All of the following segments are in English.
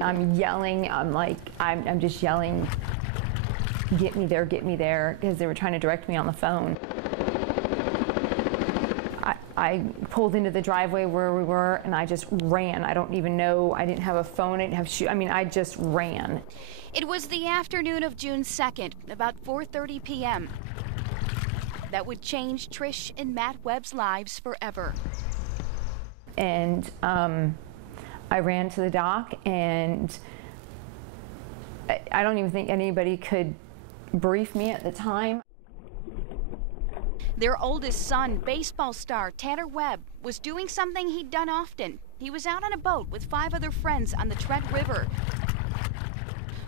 I'm yelling, I'm just yelling, get me there, because they were trying to direct me on the phone. I pulled into the driveway where we were, and I just ran. I don't even know, I didn't have a phone, I didn't have shoes, I just ran. It was the afternoon of June 2nd, about 4:30 p.m. that would change Trish and Matt Webb's lives forever. And I ran to the dock, and I don't even think anybody could brief me at the time. Their oldest son, baseball star Tanner Webb, was doing something he'd done often. He was out on a boat with 5 other friends on the Trent River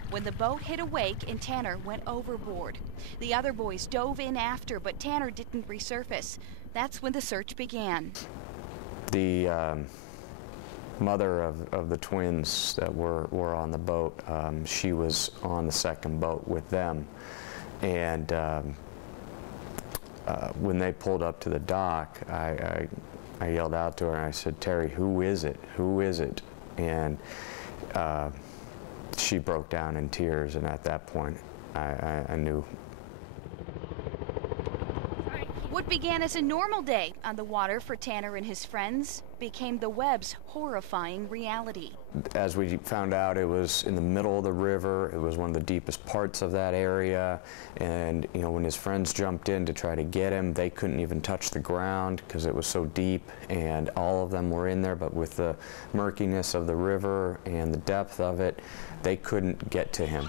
when the boat hit a wake and Tanner went overboard. The other boys dove in after, but Tanner didn't resurface. That's when the search began. The mother of the twins that were on the boat, she was on the second boat with them, and when they pulled up to the dock, I yelled out to her and I said, "Terry, who is it? Who is it?" And she broke down in tears, and at that point I knew. What began as a normal day on the water for Tanner and his friends became the Webb's horrifying reality. As we found out, it was in the middle of the river. It was one of the deepest parts of that area, and when his friends jumped in to try to get him, they couldn't even touch the ground because it was so deep, and all of them were in there, but with the murkiness of the river and the depth of it, they couldn't get to him.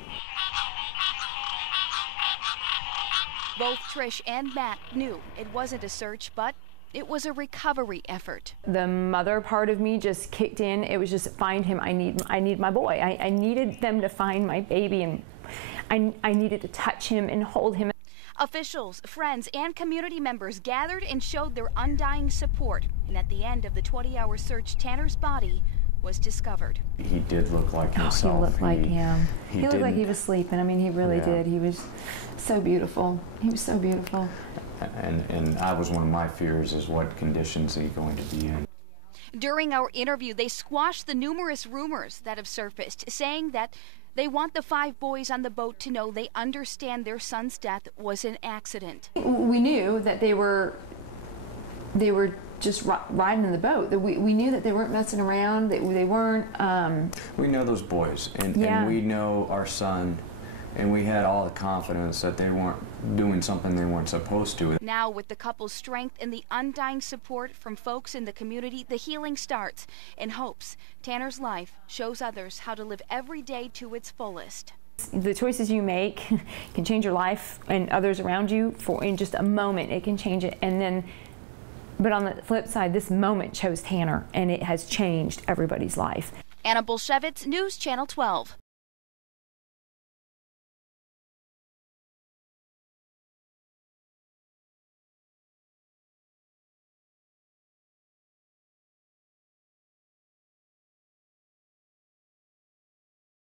Both Trish and Matt knew it wasn't a search, but it was a recovery effort. The mother part of me just kicked in. It was just, find him. I need my boy. I needed them to find my baby, and I needed to touch him and hold him. Officials, friends, and community members gathered and showed their undying support. And at the end of the 20-hour search, Tanner's body was discovered. He did look like himself. Oh, he looked like him. He looked like he was sleeping. He really did. He was so beautiful. He was so beautiful. And I was one of my fears is what conditions he's going to be in. During our interview, they squashed the numerous rumors that have surfaced, saying that they want the 5 boys on the boat to know they understand their son's death was an accident. We knew that they were just riding in the boat. We knew that they weren't messing around. They weren't. We know those boys, and we know our son, and we had all the confidence that they weren't doing something they weren't supposed to. Now, with the couple's strength and the undying support from folks in the community, the healing starts in hopes Tanner's life shows others how to live every day to its fullest. The choices you make can change your life and others around you in just a moment. It can change it, and then. But on the flip side, this moment chose Tanner, and it has changed everybody's life. Bulszewicz, News Channel 12.